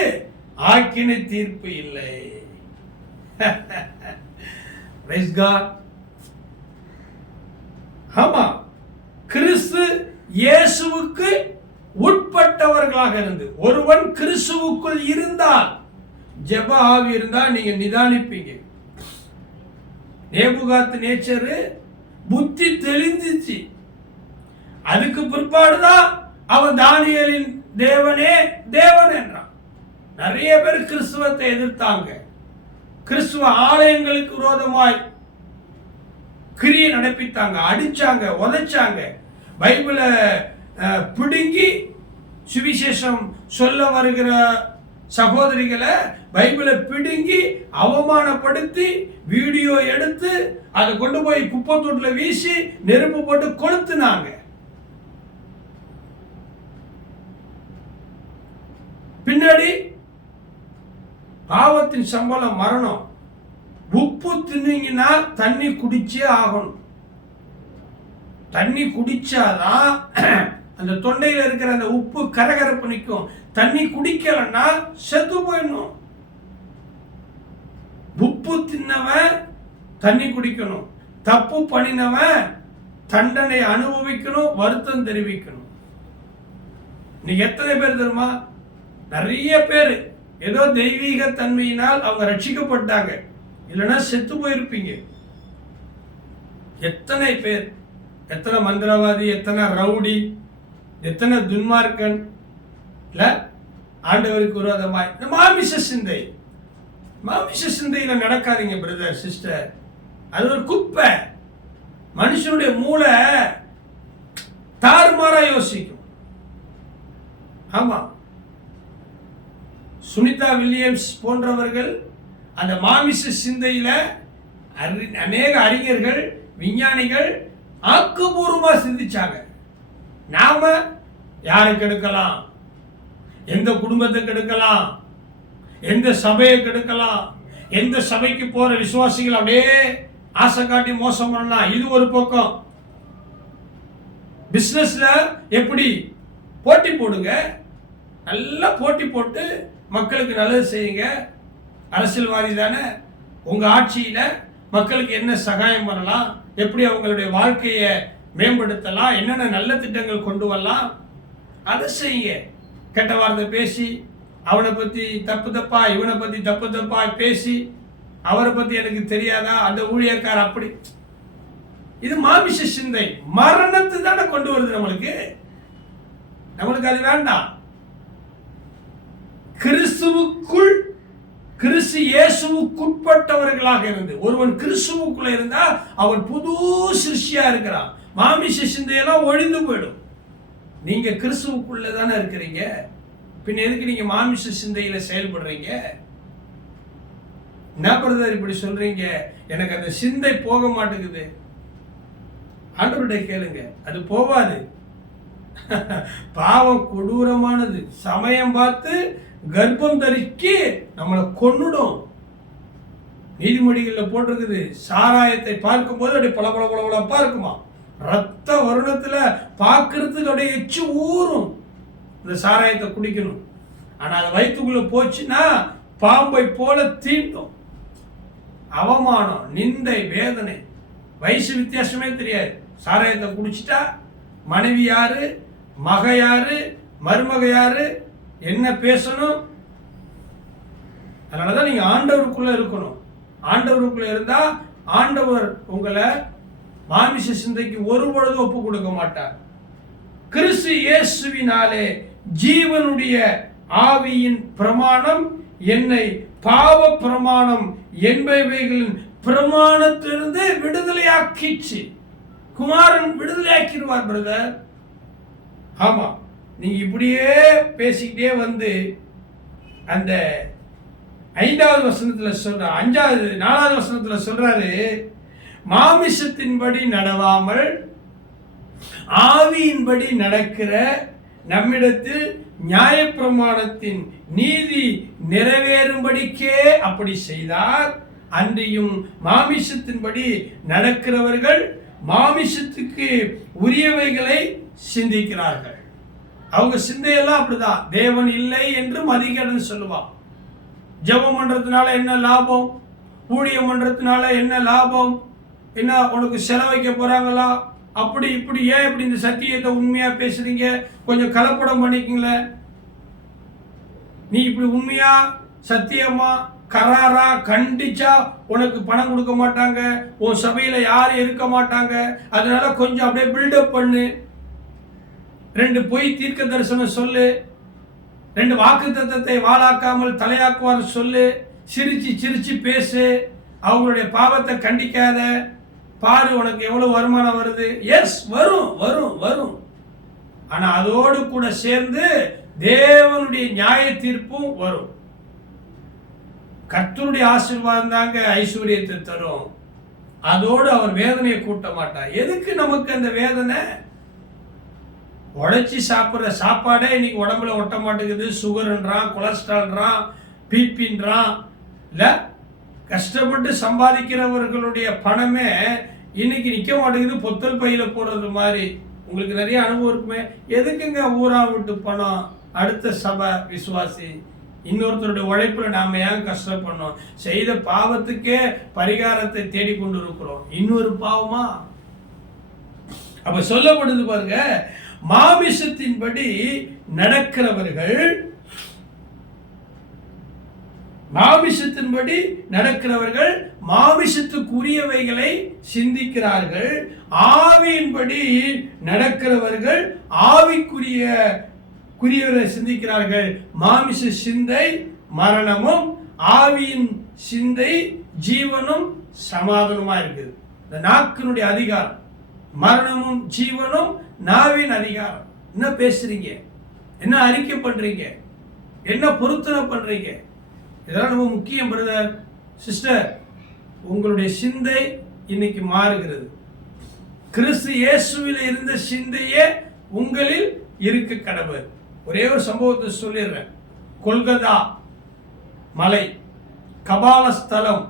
ஆக்கினை தீர்ப்பு இல்லை. Praise God. ஆமா, கிறிஸ்து இயேசுவுக்கு உட்பட்டவர்களாக இருந்து, ஒருவன் கிறிஸ்துவுக்குள் இருந்தால், ஜெப ஆவி இருந்தால் நீங்க நிதானிப்பீங்க. நேபுகாத் நேச்சரு புத்தி தெளிஞ்சிச்சு. அதுக்கு பிற்பாடுதான் அவன் தானியேலின் தேவனே தேவன் என்றான். நிறைய பேர் கிறிஸ்துவத்தை எதிர்த்தாங்க. கிறிஸ்துவ ஆலயங்களுக்கு விரோதமாய் கிரியை நடப்பித்தாங்க, அடிச்சாங்க, உதைச்சாங்க. பைபிளை பிடுங்கி சுவிசேஷம் சொல்ல வருகிற சகோதரிகளை பைபிளை பிடுங்கி அவமானப்படுத்தி வீடியோ எடுத்து அதை கொண்டு போய் குப்பத்தொட்டில் வீசி நெருப்பு போட்டு கொளுத்துனாங்க. பின்னாடி பாவத்தின் சம்பளம் மரணம். உப்பு தின்னீங்கன்னா தண்ணி குடிச்சே ஆகணும். தண்ணி குடிச்சாதான் அந்த தொண்டையில் இருக்கிற அந்த உப்பு கரகரப்பு நிற்கும். தண்ணி குடிக்கலன்னா செத்து போயிடணும். உப்பு தின்னவன் தண்ணி குடிக்கணும், தப்பு பண்ணினவன் தண்டனை அனுபவிக்கணும், வருத்தம் தெரிவிக்கணும். நீங்க எத்தனை பேர் தெரியுமா? நிறைய பேர் ஏதோ தெய்வீக தன்மையினால் அவங்க ரட்சிக்கப்பட்டாங்க, இல்லைன்னா செத்து போயிருப்பீங்க. எத்தனை பேர், எத்தனை மந்திரவாதி, எத்தனை ரவுடி, எத்தனை துன்மார்க்கன் இல்ல ஆண்டவருக்கு விரோதமாய். மாமிச சிந்தையில நடக்காதீங்க பிரதர் சிஸ்டர். அது ஒரு குப்பை. மனுஷனுடைய மூளை தாறுமாறா யோசிக்கும். ஆமா, சுனிதா வில்லியம்ஸ் போன்றவர்கள் அந்த மாமிச சிந்தையில அநேக அறிஞர்கள், விஞ்ஞானிகள் ஆக்கப்பூர்வமா சிந்திச்சாங்க. நாம யாருக்கு எடுக்கலாம், எந்த குடும்பத்துக்கு எடுக்கலாம், எந்த சபையை கெடுக்கலாம், எந்த சபைக்கு போற விசுவாசிகள் அப்படியே ஆசை காட்டி மோசம் பண்ணலாம். இது ஒரு பக்கம். பிசினஸ்ல எப்படி போட்டி போடுங்க, நல்லா போட்டி போட்டு மக்களுக்கு நல்லது செய்யுங்க. அரசியல்வாதி தானே, உங்க ஆட்சியில மக்களுக்கு என்ன சகாயம் பண்ணலாம், எப்படி அவங்களுடைய வாழ்க்கையை மேம்படுத்தலாம், என்னென்ன நல்ல திட்டங்கள் கொண்டு வரலாம், அதை செய்யுங்க. கெட்ட வார்த்தை பேசி அவனை பத்தி தப்பு தப்பா, இவனை பத்தி தப்பு தப்பா பேசி அவரை பத்தி எனக்கு தெரியாதா, அந்த ஊழியக்கார அப்படி. இது மாமிச சிந்தை, மரணத்தை தானே கொண்டு வருது நம்மளுக்கு. நம்மளுக்கு அது வேண்டாம். கிறிஸ்துவுக்குள், கிறிஸ்து இயேசுவுக்குட்பட்டவர்களாக இருந்து, ஒருவன் கிறிஸ்துவுக்குள்ள இருந்தா அவன் புது சிருஷ்டியா இருக்கிறான். மாமிச சிந்தையெல்லாம் ஒழிந்து போயிடும். நீங்க கிறிஸ்துவுக்குள்ள தானே இருக்கிறீங்க, பின் எதுக்கு நீங்க மாமிச சிந்தையில செயல்படுறீங்க? என்ன பிரதர் இப்படி சொல்றீங்க, எனக்கு அந்த சிந்தை போக மாட்டேங்குது. ஆண்டவருடைய கேளுங்க, அது போவாது. பாவம் கொடூரமானது. சமயம் பார்த்து கர்ப்பம் தரிக்கி நம்மளை கொன்னுடும். நீதிமொழிகளில் போட்டிருக்குது, சாராயத்தை பார்க்கும் போது அப்படியே பல பல பலப்பா இருக்குமா, ரத்த வருணத்துல பார்க்கறதுக்கு அப்படியே எச்சு ஊறும். இந்த சாராயத்தை குடிக்கணும். ஆனா அது வயிற்றுக்குள்ள போச்சுன்னா பாம்பை போல தீண்டும். அவமானம், நிந்தை, வேதனை, வயசு வித்தியாசமே தெரியாது. சாராயத்தை குடிச்சிட்டா மனைவி யாரு, மக யாரு, மருமக யாரு, என்ன பேசணும். அதனாலதான் நீங்க ஆண்டவருக்குள்ள இருக்கணும். ஆண்டவருக்குள்ள இருந்தா ஆண்டவர் உங்களை மாமிச சிந்தைக்கு ஒரு பொழுதும் ஒப்பு கொடுக்க மாட்டார். கிறிஸ்து இயேசுவினாலே ஜீவனுடைய ஆவியின் பிரமாணம் என்னை பாவ பிரமாணம் என்பவைகளின் பிரமாணத்திலிருந்து விடுதலையாக்கிச்சு. குமாரன் விடுதலையாக்கிடுவார் பிரதர். ஆமா, நீங்க இப்படியே பேசிக்கிட்டே வந்து அந்த 5வது வசனத்துல சொல்ற 4வது வசனத்துல சொல்றாரு, மாமிசத்தின்படி நடவாமல் ஆவியின்படி நடக்கிற நம்மிடத்தில் நியாயப்பிரமாணத்தின் நீதி நிறைவேறும்படிக்கே அப்படி செய்தார். அன்றியும் மாமிசத்தின்படி நடக்கிறவர்கள் மாமிசத்துக்கு உரியவைகளை சிந்திக்கிறார்கள். அவங்க சிந்தையெல்லாம் அப்படிதான். தேவன் இல்லை என்று மதிகேடன் சொல்லுவான். ஜெபம் பண்றதுனால என்ன லாபம்? ஊழியம் பண்றதுனால என்ன லாபம்? என்ன உனக்கு செலவைக்க போறாங்களா? அப்படி இப்படி ஏன் இப்படி இந்த சத்தியத்தை உண்மையா பேசுறீங்க? கொஞ்சம் கலப்படம் பண்ணிக்கீங்களேன். நீ இப்படி உண்மையா சத்தியமா கராரா கண்டிச்சா உனக்கு பணம் கொடுக்க மாட்டாங்க, உன் சபையில யாரும் இருக்க மாட்டாங்க. அதனால கொஞ்சம் அப்படியே பில்டப் பண்ணு, 2 பொய் தீர்க்க தரிசனம் சொல்லு, 2 வாக்கு தத்தத்தை வாளாக்காமல் தலையாக்குவார் சொல்லு, சிரிச்சு சிரிச்சு பேசு, அவங்களுடைய பாவத்தை கண்டிக்காத, பாரு உனக்கு எவ்வளவு வருமானம் வருது. எஸ், வரும் வரும் வரும். ஆனா அதோடு கூட சேர்ந்து தேவனுடைய நியாய தீர்ப்பும் வரும். கர்த்தருடைய ஆசீர்வாதம் தாங்க ஐஸ்வர்யத்தை தரும். அதோடு அவர் வேதனையை கூட்ட மாட்டார். எதுக்கு நமக்கு அந்த வேதனை? உழைச்சி சாப்பிட்ற சாப்பாடே இன்னைக்கு உடம்புல ஒட்ட மாட்டேங்குது. சுகர்ன்றான், கொலஸ்ட்ரால்ன்றான், பிபின்றான். இல்லை, கஷ்டப்பட்டு சம்பாதிக்கிறவர்களுடைய பணமே இன்னைக்கு நிற்க மாட்டேங்குது, பொத்தல் பையில போடுறது மாதிரி. உங்களுக்கு நிறைய அனுபவம் இருக்குமே. எதுக்குங்க ஊரா விட்டு பணம்? அடுத்த சபை விசுவாசி இன்னொருத்தருடைய உழைப்புல நாம ஏன் கஷ்டப்படணும்? செய்த பாவத்துக்கே பரிகாரத்தை தேடிக்கொண்டு இருக்கிறோம், இன்னொரு பாவமா? அப்ப சொல்லப்படுது பாருங்க, மாமிசத்தின்படி நடக்கிறவர்கள் மாமிசத்துக்குரியவைகளை சிந்திக்கிறார்கள், ஆவியின்படி நடக்கிறவர்கள் ஆவிக்குரியவரை சிந்திக்கிறார்கள். மாமிச சிந்தை மரணமும், ஆவியின் சிந்தை ஜீவனும் சமாதானமா இருக்குது. இந்த நாக்கினுடைய அதிகாரம் மரணமும் ஜீவனும் நாவின் அதிகாரம். என்ன பேசுறீங்க? என்ன அறிக்கை பண்றீங்க? என்ன பொருத்தனை பண்றீங்க? இதெல்லாம் ரொம்ப முக்கியம் பிரதர், சிஸ்டர். உங்களுடைய சிந்தை இன்னைக்கு மாறுகிறது. கிறிஸ்து இயேசுவில் இருந்த சிந்தையே உங்களில் இருக்க கடவுள். ஒரே ஒரு சம்பவத்தை சொல்லிடுறேன். கொல்கத்தா மலை, கபாலஸ்தலம்,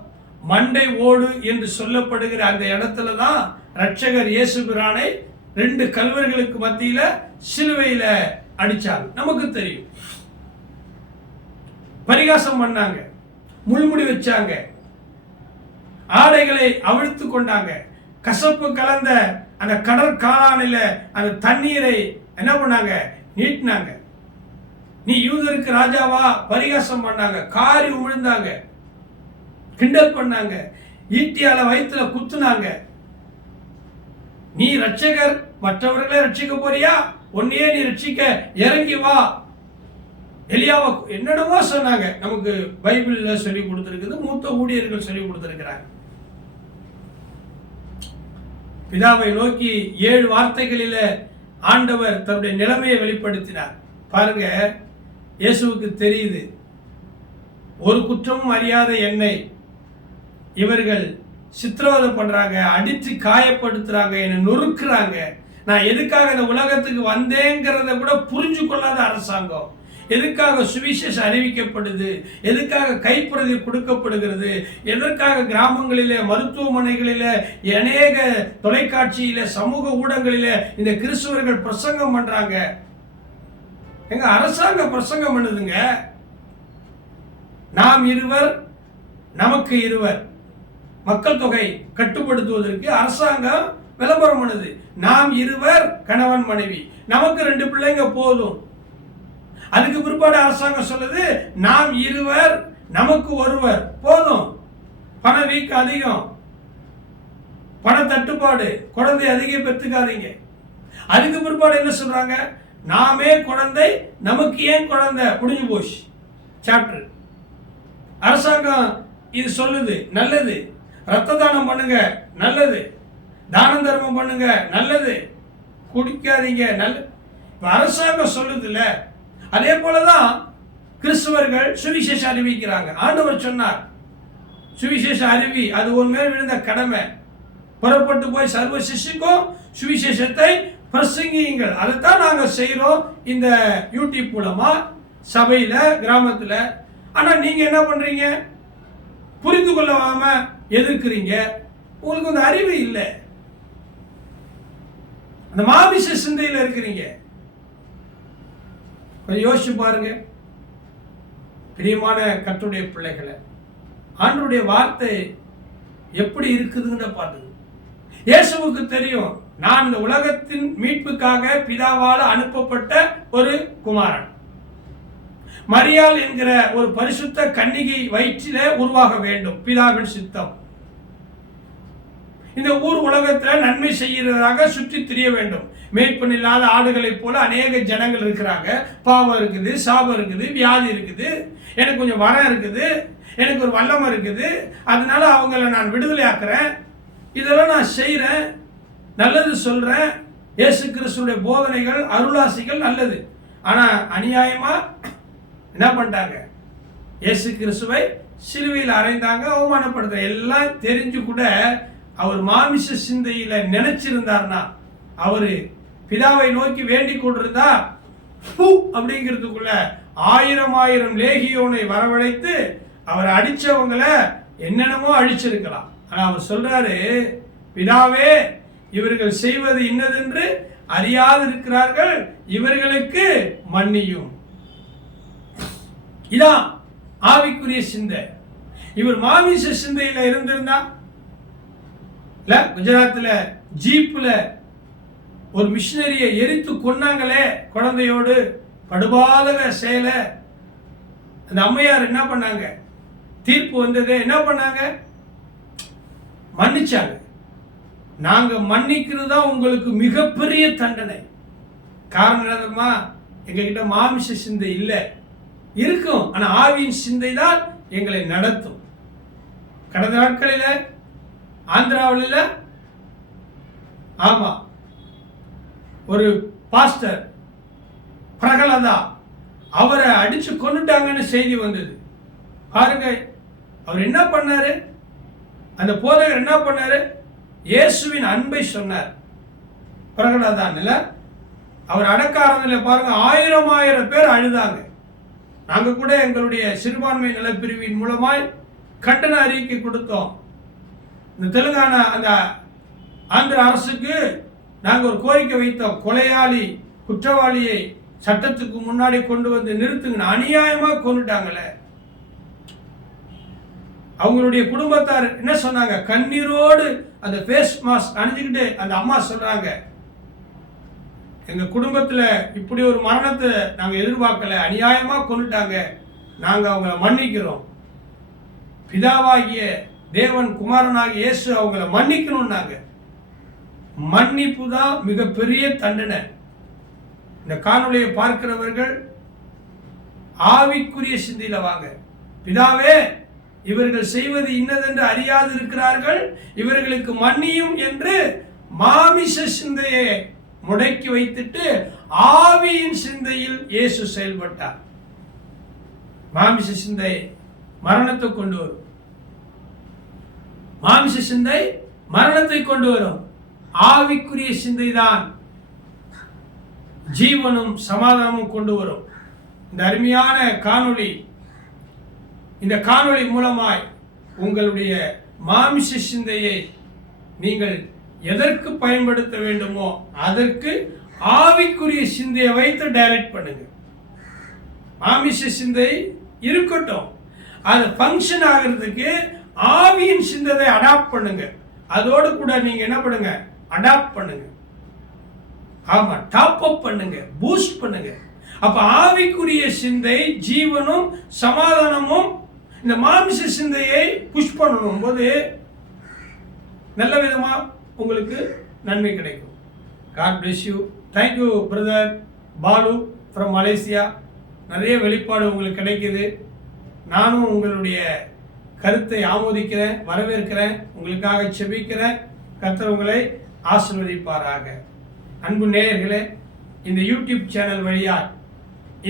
மண்டை ஓடு என்று சொல்லப்படுகிற அந்த இடத்துல தான் ரட்சகர் இயேசு பிரானை 2 கல்வர்களுக்கு மத்தியில சிலுவையில அடிச்சாங்க. நமக்கு தெரியும். பரிகாசம் பண்ணாங்க, முள்முடி வச்சாங்க, ஆடைகளை அவிழ்த்து கொண்டாங்க, கசப்பு கலந்த அந்த கடற்காலானில அந்த தண்ணீரை என்ன பண்ணாங்க? நீட்டினாங்க. நீ யூதருக்கு ராஜாவா? பரிகாசம் பண்ணாங்க, காரி உமிழ்ந்தாங்க, கிண்டல் பண்ணாங்க, ஈட்டியால வயிற்றுல குத்துனாங்க. நீ ரட்சகர், மற்றவர்களை ரட்சிக்க போறியா? உன்னையே நீ ரட்சிக்க இறங்கி வா. எலியாவை என்னென்னமோ சொன்னாங்க. நமக்கு பைபிள்ல சொல்லி கொடுத்திருக்குது, மூத்த ஊழியர்கள் சொல்லி கொடுத்திருக்கிறாங்க. பிதாவை நோக்கி 7 வார்த்தைகளில ஆண்டவர் தன்னுடைய நிலைமையை வெளிப்படுத்தினார். பாருங்க, இயேசுவுக்கு தெரியுது, ஒரு குற்றமும் அறியாத என்னை இவர்கள் சித்திரவதை பண்றாங்க, அடித்து காயப்படுத்துறாங்க, என்னை நொறுக்குறாங்க. நான் எதுக்காக இந்த உலகத்துக்கு வந்தேங்கிறத கூட புரிஞ்சு கொள்ளாத அரசாங்கம். எதுக்காக சுவிசேஷம் அறிவிக்கப்படுது? எதுக்காக கைப்பிரதி கொடுக்கப்படுகிறது? எதற்காக கிராமங்களிலே, மருத்துவமனைகளிலே, அநேக தொலைக்காட்சியில, சமூக ஊடகங்களிலே இந்த கிறிஸ்தவர்கள் பிரசங்கம் பண்றாங்க? எங்க அரசாங்கம் பிரசங்கம் பண்ணுதுங்க. நாம் இருவர் நமக்கு இருவர், மக்கள் தொகை கட்டுப்படுத்துவதற்கு அரசாங்கம் விளம்பரம் பண்ணுது. நாம் இருவர், கணவன் மனைவி, நமக்கு 2 பிள்ளைங்க போதும். அதுக்கு பிற்பாடு அரசாங்கம் சொல்லுது, நாம் இருவர் நமக்கு ஒருவர் போதும். பண வீக்க அதிகம், பண தட்டுப்பாடு, குழந்தை அதிகம் பெற்றுக்காதீங்க. அதுக்கு பிற்பாடு என்ன சொல்றாங்க? நாமே குழந்தை, நமக்கு ஏன் குழந்தை? முடிஞ்சு போச்சு சாப்டர். அரசாங்கம் இது சொல்லுது, நல்லது. ரத்த தானம் பண்ணுங்க, நல்லது. தானம் தர்மம் பண்ணுங்க, நல்லது. குடிக்காதீங்க, நல்ல. அரசாங்கம் சொல்லுது இல்ல, அதே போலதான் கிறிஸ்தவர்கள் சுவிசேஷம் அறிவிக்கிறாங்க. ஆண்டவர் சொன்னார், சுவிசேஷம் அறிவி, அது ஒரு மேல் விழுந்த கடமை. புறப்பட்டு போய் சர்வ சிஷ்யக்கும் சுவிசேஷத்தை பிரசங்கியுங்கள். அதைத்தான் நாங்க செய்யறோம் இந்த யூடியூப் மூலமா, சபையில, கிராமத்துல. ஆனா நீங்க என்ன பண்றீங்க? புரிந்து கொள்ளாம எதிர்க்கிறீங்க. உங்களுக்கு அந்த அறிவு இல்லை, அந்த மாமிச சிந்தையில இருக்கிறீங்க. கொஞ்சம் யோசிச்சு பாருங்க பிரியமான கர்த்தருடைய பிள்ளைகளை. ஆண்டவருடைய வார்த்தை எப்படி இருக்குதுன்னு பாருங்க. இயேசுவுக்கு தெரியும், நான் இந்த உலகத்தின் மீட்புக்காக பிதாவால் அனுப்பப்பட்ட ஒரு குமாரன். மரியாள் என்கிற ஒரு பரிசுத்த கன்னிகை வயிற்றிலே உருவாக வேண்டும், பிதாவின் சித்தம். இந்த ஊர் உலகத்தில் நன்மை செய்கிறதாக சுற்றி திரிய வேண்டும். மேய்ப்பன் இல்லாத ஆடுகளைப் போல அநேக ஜனங்கள் இருக்கிறாங்க. பாவம் இருக்குது, சாபம் இருக்குது, வியாதி இருக்குது, எனக்கு கொஞ்சம் வரம் இருக்குது, எனக்கு ஒரு வல்லமை இருக்குது, அதனால அவங்கள நான் விடுதலை ஆக்குறேன், இதெல்லாம் நான் செய்கிறேன், நல்லது சொல்றேன். இயேசு கிறிஸ்துடைய போதனைகள், அருளாசிகள் நல்லது. ஆனா அநியாயமா என்ன பண்ணிட்டாங்க? இயேசு கிறிஸ்துவை சிலுவையில் அறைந்தாங்க, அவமானப்படுத்த. எல்லாம் தெரிஞ்சு கூட அவர் மாமிச சிந்தையில நினைச்சிருந்தார்னா, அவரு பிதாவை நோக்கி வேண்டிக் கொண்டிருந்தா அப்படிங்கிறதுக்குள்ள 1000 லேகியோனை வரவழைத்து அவர் அடிச்சவங்கள என்னென்னமோ அழிச்சிருக்கலாம். ஆனா அவர் சொல்றாரு, பிதாவே இவர்கள் செய்வது இன்னதென்று அறியாதிருக்கிறார்கள், இவர்களுக்கு மன்னியும். இதான் ஆவிக்குரிய சிந்தை. இவர் மாமிச சிந்தையில இருந்திருந்தா, குஜராத்தில் ஜீப்ல ஒரு மிஷினரியை எரித்து கொன்னாங்களே குழந்தையோடு, படுபாதக செயலை. அந்த அம்மையார் என்ன பண்ணாங்க? தீர்ப்பு வந்தது, என்ன பண்ணாங்க? மன்னிச்சாங்க. நாங்க மன்னிக்கிறது தான் உங்களுக்கு மிகப்பெரிய தண்டனை. காரணம் என்னமா? எங்க கிட்ட மாமிச சிந்தை இல்லை, இருக்கும், ஆனா ஆவியின் சிந்தை தான் எங்களை நடத்தும். கடந்த நாட்களில் ஆந்திராவில் ஆமா ஒரு பாஸ்டர் பிரகலதா, அவரை அடிச்சு கொண்டுட்டாங்கன்னு செய்தி வந்தது. பாருங்க, அவர் என்ன பண்ணாரு? அந்த போதகர் என்ன பண்ணாரு? இயேசுவின் அன்பை சொன்னார். பிரகலதான் அவர் அடக்காரதில் பாருங்க 1000 பேர் அழுதாங்க. நாங்க கூட எங்களுடைய சிறுபான்மை நலப்பிரிவின் மூலமாய் கண்டன அறிக்கை கொடுத்தோம். இந்த தெலுங்கானா அந்த ஆந்திர அரசுக்கு நாங்க ஒரு கோரிக்கை வைத்தோம், கொலையாளி குற்றவாளியை சட்டத்துக்கு முன்னாடி கொண்டு வந்து நிறுத்துங்க, அநியாயமா கொண்டுட்டாங்களே. அவங்களுடைய குடும்பத்தார் என்ன சொன்னாங்க? கண்ணீரோடு அந்த ஃபேஸ் மாஸ்க் அணிஞ்சுக்கிட்டு அந்த அம்மா சொல்றாங்க, எங்க குடும்பத்துல இப்படி ஒரு மரணத்தை நாங்க எதிர்பார்க்கல, அநியாயமா கொண்டுட்டாங்க, நாங்க அவங்கள மன்னிக்கிறோம். பிதாவாகிய தேவன் குமாரனாகிய இயேசு அவங்கள மன்னிக்கணும்னாங்க. மன்னிப்பு தான் மிகப்பெரிய தண்டனை. இந்த காணொலியை பார்க்கிறவர்கள் ஆவிக்குரிய சிந்தையில வாங்க. பிதாவே இவர்கள் செய்வது இன்னதென்று அறியாது இருக்கிறார்கள், இவர்களுக்கு மன்னியும் என்று மாமிச சிந்தையை முடக்கி வைத்துட்டு ஆவியின் சிந்தையில் இயேசு செயல்பட்டார். மாமிச சிந்தை மரணத்தை கொண்டு வரும், மாமிச சிந்தை மரணத்தை கொண்டு வரும். ஆவிக்குரிய சிந்தை தான் ஜீவனும் சமாதானமும் கொண்டு வரும். இந்த அருமையான காணொளி, இந்த காணொளி மூலமாய் உங்களுடைய மாமிச சிந்தையை நீங்கள் எதற்கு பயன்படுத்த வேண்டுமோ அதற்கு ஆவிக்குரிய சிந்தையை வைத்து டைரக்ட் பண்ணுங்க. மாமிச சிந்தை இருக்கட்டும், அது ஃபங்க்ஷன் ஆகிறதுக்கு ஆவியின் சிந்தையை அடாப்ட் பண்ணுங்க. அதோடு கூட நீங்க என்ன பண்ணுங்க? அடாப்ட் பண்ணுங்க. ஆமா, டாப் அப் பண்ணுங்க, பூஸ்ட் பண்ணுங்க. அப்ப ஆவிக்குரிய சிந்தை ஜீவனும் சமாதானமும் இந்த மாமிச சிந்தையை புஷ் பண்ணணும் போது நல்ல விதமா உங்களுக்கு நன்மை கிடைக்கும். God bless you. Thank you brother Balu from Malaysia. நிறைய வெளிப்பாடு உங்களுக்கு கிடைக்குது. நானும் உங்களுடைய கருத்தை ஆமோதிக்கிறேன், வரவேற்கிறேன், உங்களுக்காக செபிக்கிறேன். கர்த்தர் உங்களை ஆசீர்வதிப்பாராக. அன்பு நேயர்களே, இந்த யூடியூப் சேனல் வழியாக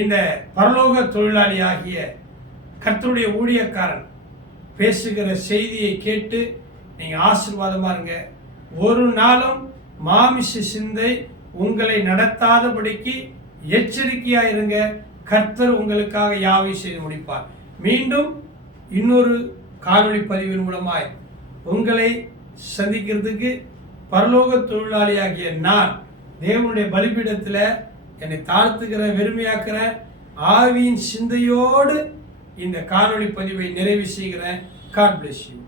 இந்த பரலோக தொழிலாளி ஆகிய கர்த்தருடைய ஊழியக்காரன் பேசுகிற செய்தியை கேட்டு நீங்கள் ஆசீர்வாதமாக இருங்க. ஒரு நாளும் மாமிச சிந்தை உங்களை நடத்தாதபடிக்கு எச்சரிக்கையாக இருங்க. கர்த்தர் உங்களுக்காக யாவை செய்து முடிப்பார். மீண்டும் இன்னொரு காணொளி பதிவின் மூலமாய் உங்களை சந்திக்கிறதுக்கு பரலோக தொழிலாளியாகிய நான் தேவனுடைய பலிபீடத்தில் என்னை தாழ்த்துக்கிற வெறுமையாக்குற ஆவியின் சிந்தையோடு இந்த காணொளி பதிவை நிறைவு செய்கிறேன். God bless you.